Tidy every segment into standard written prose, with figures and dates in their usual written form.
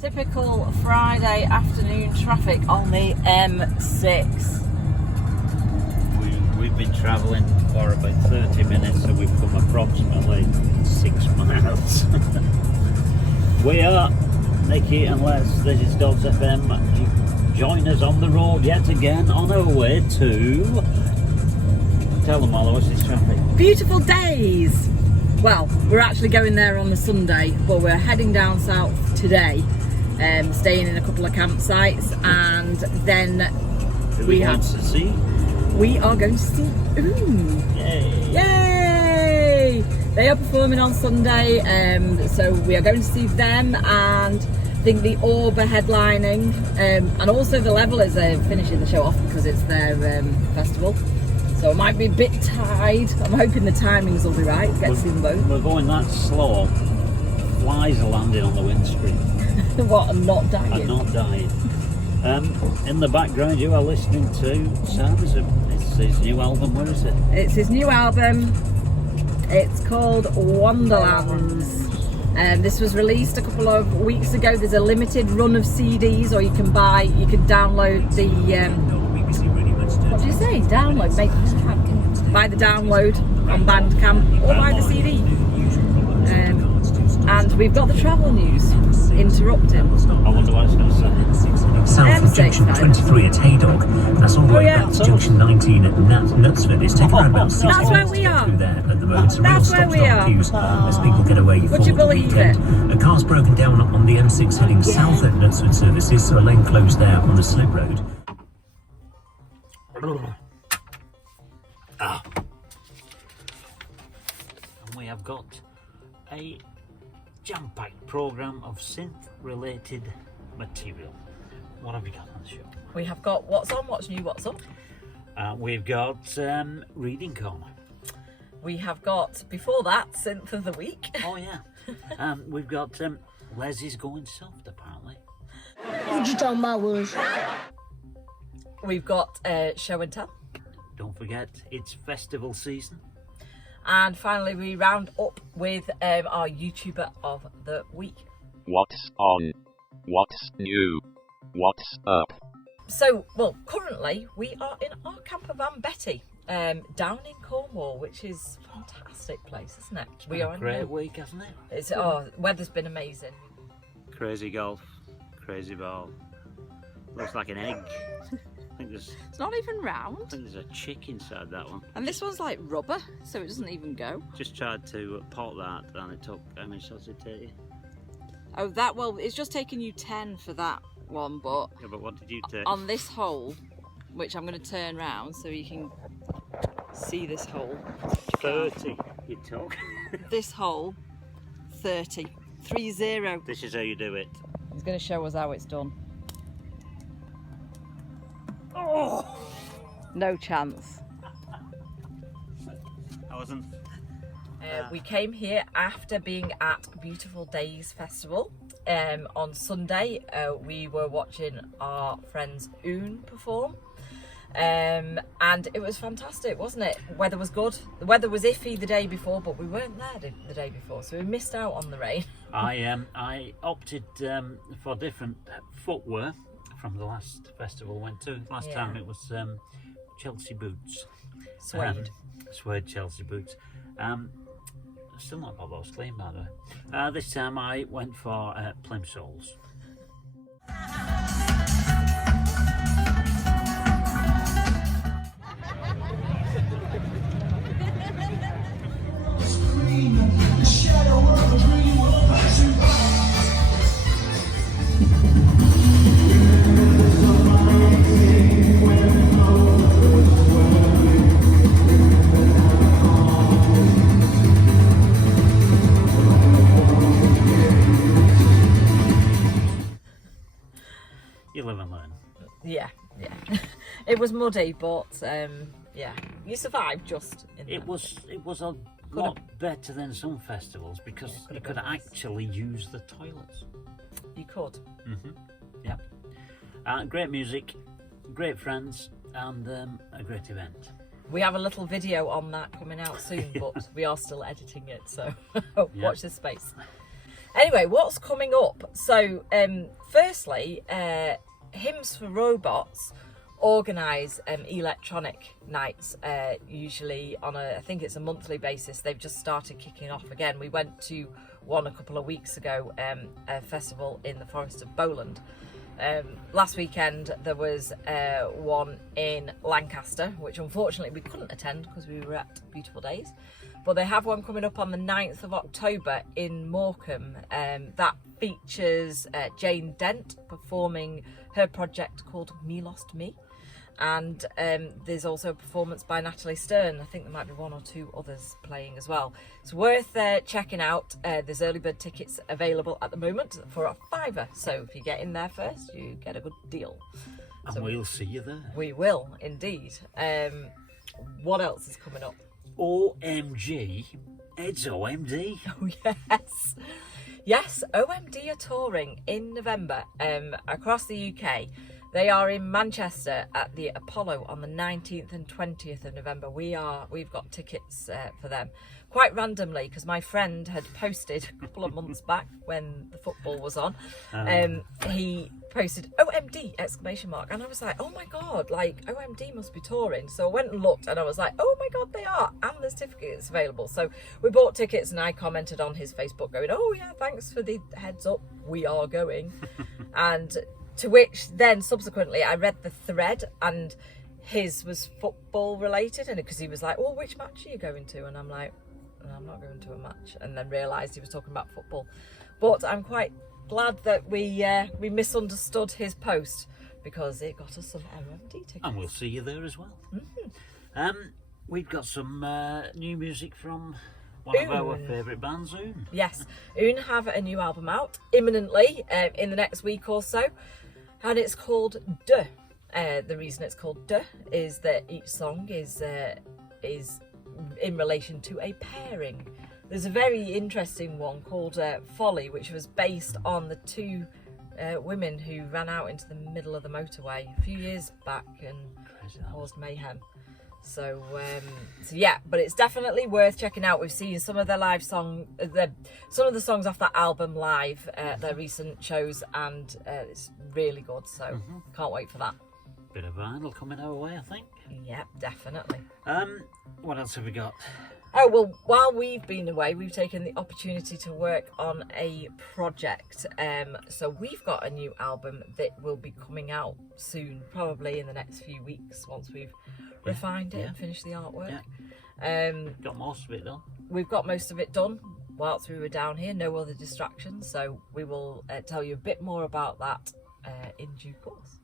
Typical Friday afternoon traffic on the M6. We've been travelling for about 30 minutes, so we've come approximately 6 miles. We are Nikki and Les, this is Dogs FM. You join us on the road yet again on our way to... Tell them all, what's this traffic? Beautiful days! Well, we're actually going there on the Sunday, but we're heading down south today, staying in a couple of campsites, and then we are going to see Oon. Yay! Yay! They are performing on Sunday, so we are going to see them, and I think the Orb are headlining, and also the Levelers are finishing the show off because it's their festival. So it might be a bit tight. I'm hoping the timings will be right. Get to see them both. We're going that slow. Flies are landing on the windscreen. What? I'm not dying. I'm not dying. In the background, you are listening to Sam's. It's his new album. Where is it? It's his new album. It's called Wonderlands. This was released a couple of weeks ago. There's a limited run of CDs, or you can download the. What do you say? Download, buy the download on Bandcamp or buy the CD. And we've got the travel news interrupting. I wonder what it's going to say. South of Junction 23 at Haydog. That's all the way back to Junction 19 at Knutsford. It's taken around about 6 That's where minutes we to get are. through there at the moment. So real That's where we stop-start are. queues as people get away for you the believe weekend. A car's broken down on the M6 heading south at Knutsford services, so a lane closed there on the slip road. Ah. And we have got a jam-packed programme of synth-related material. What have we got on the show? We have got What's On, What's New, What's Up. We've got Reading Corner. We have got, before that, Synth of the Week. Oh yeah. We've got Les is going soft, apparently. What you talking about, Willis? We've got Show and Tell. Don't forget, it's festival season. And finally, we round up with our YouTuber of the week. What's on? What's new? What's up? So, well, currently we are in our camper van Betty, down in Cornwall, which is a fantastic place, isn't it? We are a great week, hasn't it? It's weather's been amazing. Crazy golf, crazy ball. Looks like an egg. It's not even round. I think there's a chick inside that one. And this one's like rubber, so it doesn't even go. Just tried to pot that, and it took, how many shots did it take you? Oh, that, well, it's just taken you 10 for that one, but... Yeah, but what did you take? On this hole, which I'm going to turn round so you can see this hole. 30 you took. This hole, 30. 3-0. This is how you do it. He's going to show us how it's done. Oh! No chance. I wasn't... We came here after being at Beautiful Days Festival. On Sunday, we were watching our friends Oon perform. And it was fantastic, wasn't it? Weather was good. The weather was iffy the day before, but we weren't there the day before, so we missed out on the rain. I opted for different footwear from the last festival we went to. Last time it was Chelsea boots. Suede. Suede Chelsea boots. Still not got those clean, by the way. This time I went for plimsolls. You live and learn. Yeah. It was muddy, but yeah, you survived just in It was a lot better than some festivals because you could actually use the toilets. You could. Yeah. Great music, great friends, and a great event. We have a little video on that coming out soon, but we are still editing it, so watch this space. Anyway, what's coming up? So, firstly, Hymns for Robots organise electronic nights, usually on I think it's a monthly basis. They've just started kicking off again. We went to one a couple of weeks ago, a festival in the Forest of Bowland. Last weekend there was one in Lancaster, which unfortunately we couldn't attend because we were at Beautiful Days, but they have one coming up on the 9th of October in Morecambe. That features Jane Dent performing her project called Me Lost Me, and there's also a performance by Natalie Stern. I think there might be one or two others playing as well. It's worth checking out. There's early bird tickets available at the moment for a £5, so if you get in there first you get a good deal. And So we'll see you there. we will indeed. What else is coming up? OMG, it's OMD. Oh yes, OMD are touring in November across the UK. They are in Manchester at the Apollo on the 19th and 20th of November. We've got tickets for them. Quite randomly, because my friend had posted a couple of months back when the football was on, he posted OMD exclamation mark, and I was like, oh my god, like OMD must be touring. So I went and looked and I was like, oh my god, they are, and there's tickets available. So we bought tickets and I commented on his Facebook going, oh yeah, thanks for the heads up, we are going. And to which then subsequently I read the thread, and his was football related, and because he was like, oh, which match are you going to? And I'm like, I'm not going to a match, and then realised he was talking about football. But I'm quite glad that we misunderstood his post, because it got us some OMD tickets. And we'll see you there as well. We've got some new music from one of our favourite bands, Oon. Yes, Oon have a new album out imminently, in the next week or so, and it's called Duh. The reason it's called Duh is that each song is in relation to a pairing. There's a very interesting one called Folly, which was based on the two women who ran out into the middle of the motorway a few years back and caused mayhem. So yeah, but it's definitely worth checking out. We've seen some of their live some of the songs off that album live, their recent shows, and it's really good. So can't wait for that. Bit of vinyl coming our way, I think. Yeah, definitely. What else have we got? Oh, well, while we've been away, we've taken the opportunity to work on a project. So we've got a new album that will be coming out soon, probably in the next few weeks, once we've refined it and finished the artwork. Got most of it done. We've got most of it done whilst we were down here, no other distractions. So we will tell you a bit more about that in due course.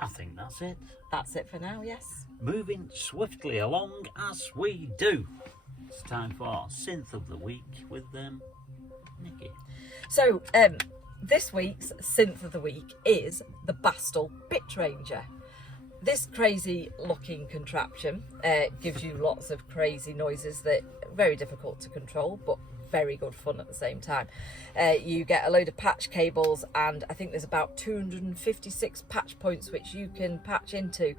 I think that's it. That's it for now, yes. Moving swiftly along as we do. It's time for Synth of the Week with Nikki. So this week's Synth of the Week is the Bastl Bitranger. This crazy looking contraption gives you lots of crazy noises that are very difficult to control, but very good fun at the same time. You get a load of patch cables, and I think there's about 256 patch points which you can patch into.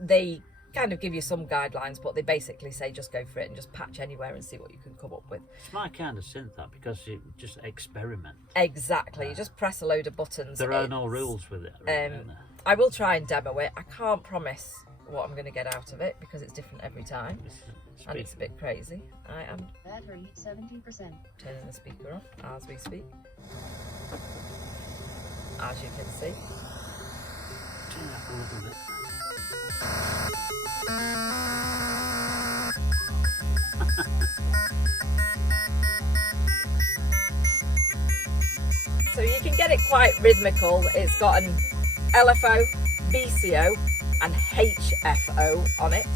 They kind of give you some guidelines, but they basically say just go for it and just patch anywhere and see what you can come up with. It's my kind of synth, that, because you just experiment. Exactly, you just press a load of buttons. There are no rules with it, really, are there? I will try and demo it. I can't promise what I'm going to get out of it because it's different every time, and it's a bit crazy. I am battery 70%. turning the speaker off as we speak, as you can see. Turn up a little bit. So you can get it quite rhythmical. It's got an LFO, VCO and HFO on it,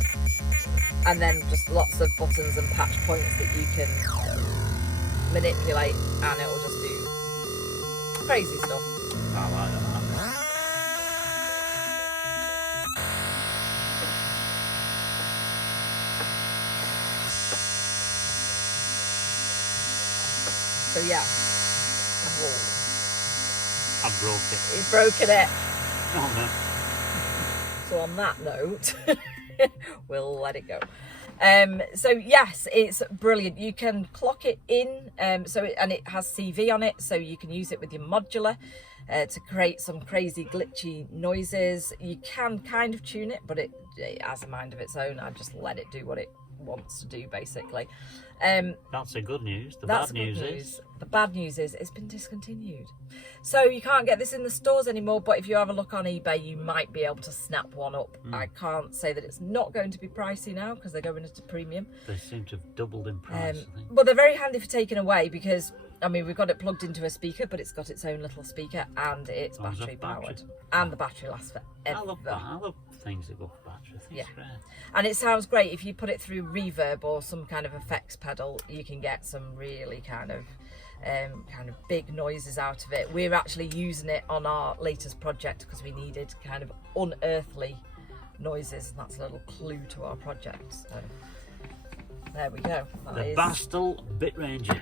and then just lots of buttons and patch points that you can manipulate, and it will just do crazy stuff. I like that. So yeah. Whoa. I broke it. He's broken it. Oh no. So on that note, we'll let it go. So yes, it's brilliant. You can clock it in, and it has CV on it, so you can use it with your modular to create some crazy glitchy noises. You can kind of tune it, but it has a mind of its own. I just let it do what it wants to do, basically. That's the good news. The bad news is the bad news is it's been discontinued, so you can't get this in the stores anymore. But if you have a look on eBay, you might be able to snap one up. I can't say that it's not going to be pricey now because they're going into premium. they seem to have doubled in price, I think. But they're very handy for taking away because, I mean, we've got it plugged into a speaker, but it's got its own little speaker and it's battery powered, and the battery lasts forever. I love things that go for battery. I think it's great. And it sounds great. If you put it through reverb or some kind of effects pedal, you can get some really kind of big noises out of it. We're actually using it on our latest project because we needed kind of unearthly noises, and that's a little clue to our project. So there we go. The Bastl Bitranger.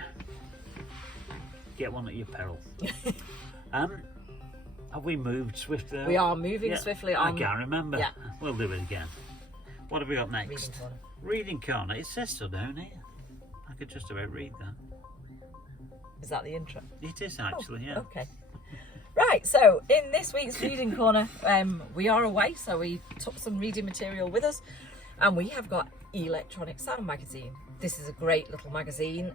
Get one at your peril. Have we moved swiftly? We are moving swiftly on. I can't remember. Yeah. We'll do it again. What have we got next? Reading corner. Reading corner. It says so down here. I could just about read that. Is that the intro? It is actually, yeah. Okay. Right, so in this week's reading corner, we are away, so we took some reading material with us, and we have got Electronic Sound Magazine. This is a great little magazine.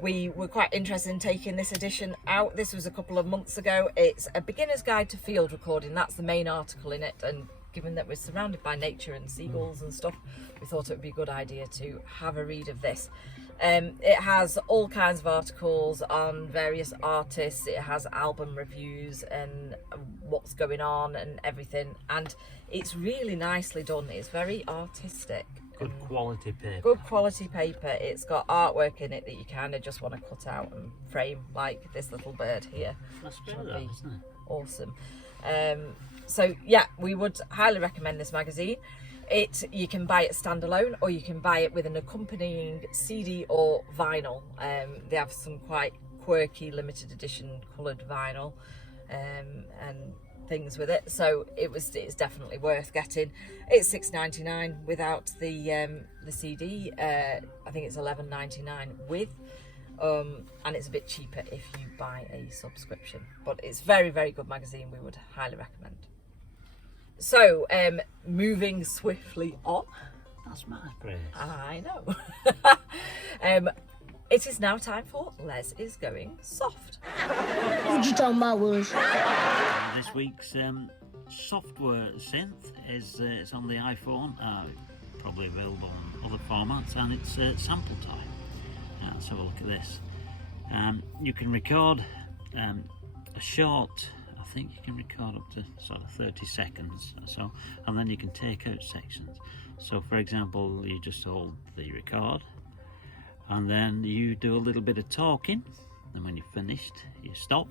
We were quite interested in taking this edition out. This was a couple of months ago. It's a beginner's guide to field recording. That's the main article in it, and given that we're surrounded by nature and seagulls and stuff, we thought it would be a good idea to have a read of this. It has all kinds of articles on various artists. It has album reviews and what's going on and everything, and it's really nicely done. It's very artistic. Good quality paper. Good quality paper. It's got artwork in it that you kind of just want to cut out and frame, like this little bird here. That's good, isn't it? Awesome. So yeah, we would highly recommend this magazine. You can buy it standalone, or you can buy it with an accompanying CD or vinyl. They have some quite quirky limited edition coloured vinyl and things with it, so it's definitely worth getting. It's $6.99 without the CD. I think it's $11.99 with, and it's a bit cheaper if you buy a subscription. But it's very, very good magazine. We would highly recommend. So, moving swiftly on. That's my praise. I know. It is now time for Les is Going Soft. What you talking about, Willis? This week's software synth is it's on the iPhone, probably available on other formats, and it's sample time. Let's have a look at this. You can record a short, I think you can record up to sort of 30 seconds or so, and then you can take out sections. So for example, you just hold the record, and then you do a little bit of talking, and when you're finished you stop,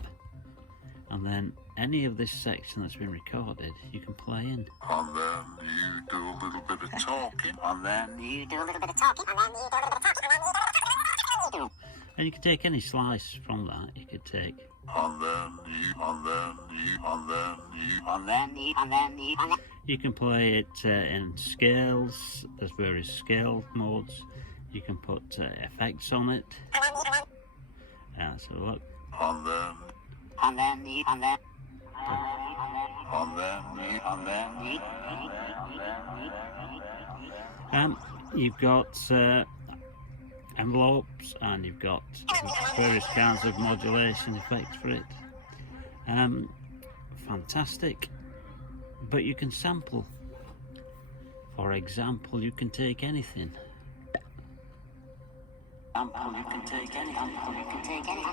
and then any of this section that's been recorded you can play in. And then you do a little bit of talking. And then you do a little bit of talking. And then you do a little bit of talking. And then you do a little bit of talking. And you can take any slice from that. You could take. And then you, and then you, and then you, and then you, and then you, and then. You can play it in scales. There's various scale modes. You can put effects on it. So look. And then. And then you, and then. And then you, and then you. You've got envelopes, and you've got various kinds of modulation effects for it. Fantastic. But you can sample. For example, you can take anything. You can take anything. You can take anything.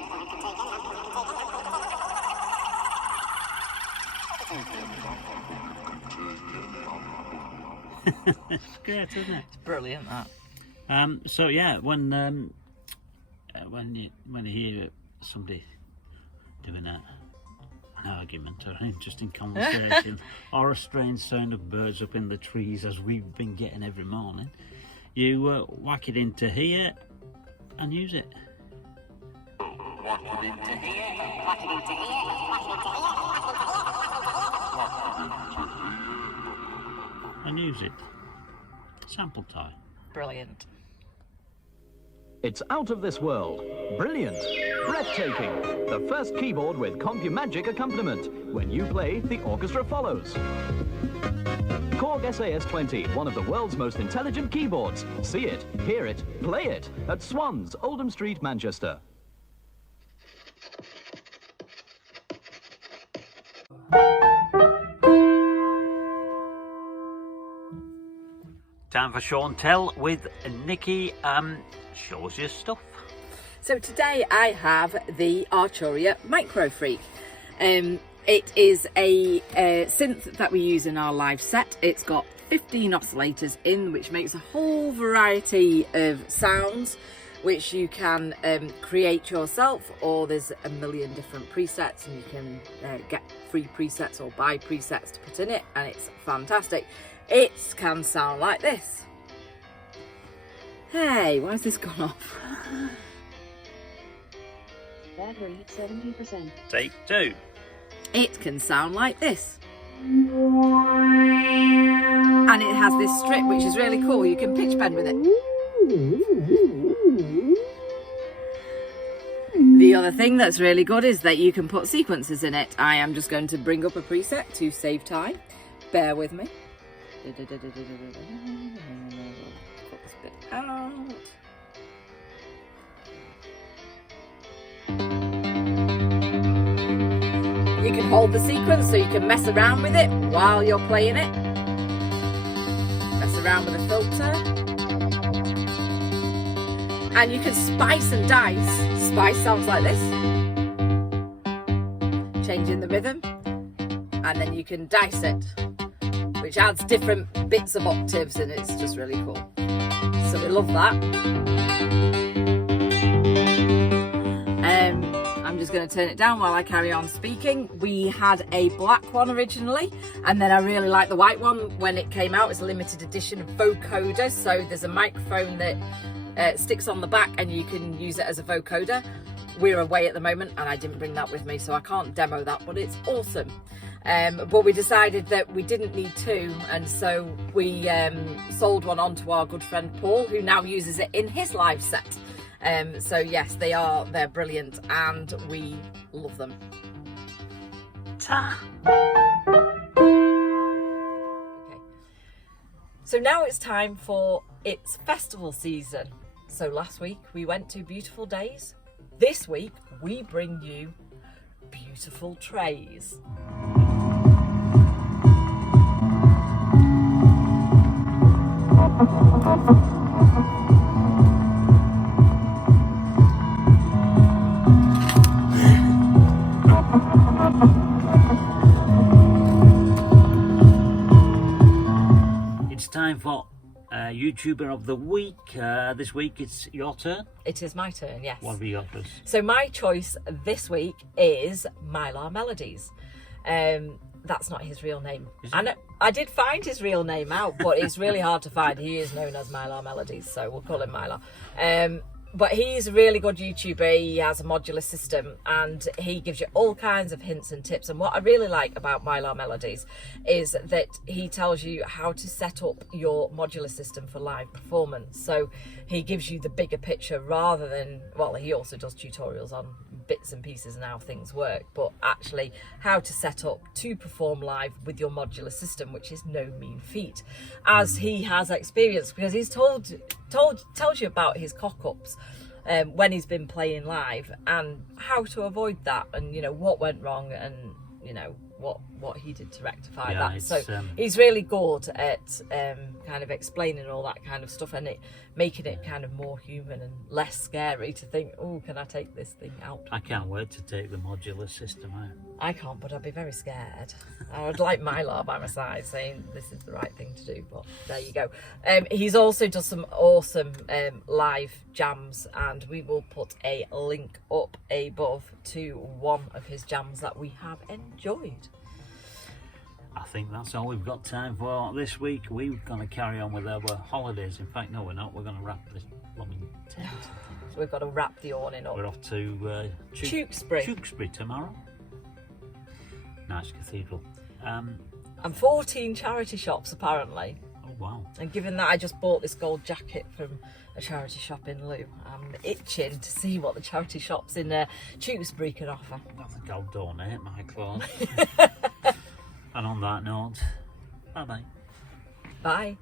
It's great, isn't it? It's brilliant, that. So yeah, when you hear somebody doing an argument or an interesting conversation or a strange sound of birds up in the trees, as we've been getting every morning, you whack it into here and use it. Whack it into here. Whack it into here. Whack it into here. And use it. Sample time. brilliant. It's out of this world, brilliant, breathtaking. The first keyboard with CompuMagic accompaniment. When you play, the orchestra follows. Korg SAS-20, one of the world's most intelligent keyboards. See it, hear it, play it at Swans, Oldham Street, Manchester. Time for Show and Tell with Nikki. Show us your stuff. So today I have the Arturia Microfreak. It is a synth that we use in our live set. It's got 15 oscillators in, which makes a whole variety of sounds which you can create yourself, or there's a million different presets, and you can get free presets or buy presets to put in it, and it's fantastic. It can sound like this. Hey, why has this gone off? Battery 70%. Take 2. It can sound like this. And it has this strip, which is really cool. You can pitch bend with it. The other thing that's really good is that you can put sequences in it. I am just going to bring up a preset to save time. Bear with me. Cut this bit out. You can hold the sequence so you can mess around with it while you're playing it. Mess around with the filter. And you can spice and dice. Spice sounds like this. Changing the rhythm. And then you can dice it, which adds different bits of octaves, and it's just really cool. So we love that. I'm just going to turn it down while I carry on speaking. We had a black one originally, and then I really like the white one when it came out. It's a limited edition vocoder, so there's a microphone that sticks on the back and you can use it as a vocoder. We're away at the moment and I didn't bring that with me, so I can't demo that, but it's awesome. But we decided that we didn't need two, and so we sold one on to our good friend Paul, who now uses it in his live set. So yes, they're brilliant and we love them. Okay. So now it's time for its festival season. So last week we went to Beautiful Days. This week we bring you Beautiful Trays. It's time for YouTuber of the Week. This week it's your turn. It is my turn, yes. What have you got for us? So my choice this week is Mylar Melodies. That's not his real name. And I did find his real name out, but it's really hard to find. He is known as Mylar Melodies, so we'll call him Mylar. But he's a really good YouTuber. He has a modular system and he gives you all kinds of hints and tips. And what I really like about Mylar Melodies is that he tells you how to set up your modular system for live performance. So he gives you the bigger picture rather than, well, he also does tutorials on bits and pieces and how things work, but actually how to set up to perform live with your modular system, which is no mean feat, as he has experience, because he's tells you about his cock-ups when he's been playing live and how to avoid that, and you know what went wrong, and you know what he did to rectify that. So he's really good at kind of explaining all that kind of stuff, and making it kind of more human and less scary to think, oh, can I take this thing out? I can't wait to take the modular system out. I can't, but I'd be very scared. I would like Mylar by my side saying this is the right thing to do, but there you go. He's also done some awesome live jams, and we will put a link up above to one of his jams that we have enjoyed. I think that's all we've got time for this week. We're going to carry on with our holidays. In fact, no, we're not. We're going to wrap this blooming tent. So we've got to wrap the awning up. We're off to Tewkesbury tomorrow. Nice cathedral. And 14 charity shops, apparently. Oh, wow. And given that I just bought this gold jacket from a charity shop in Lou, I'm itching to see what the charity shops in Tewkesbury can offer. I think I'll donate my clothes. And on that note, bye-bye. Bye.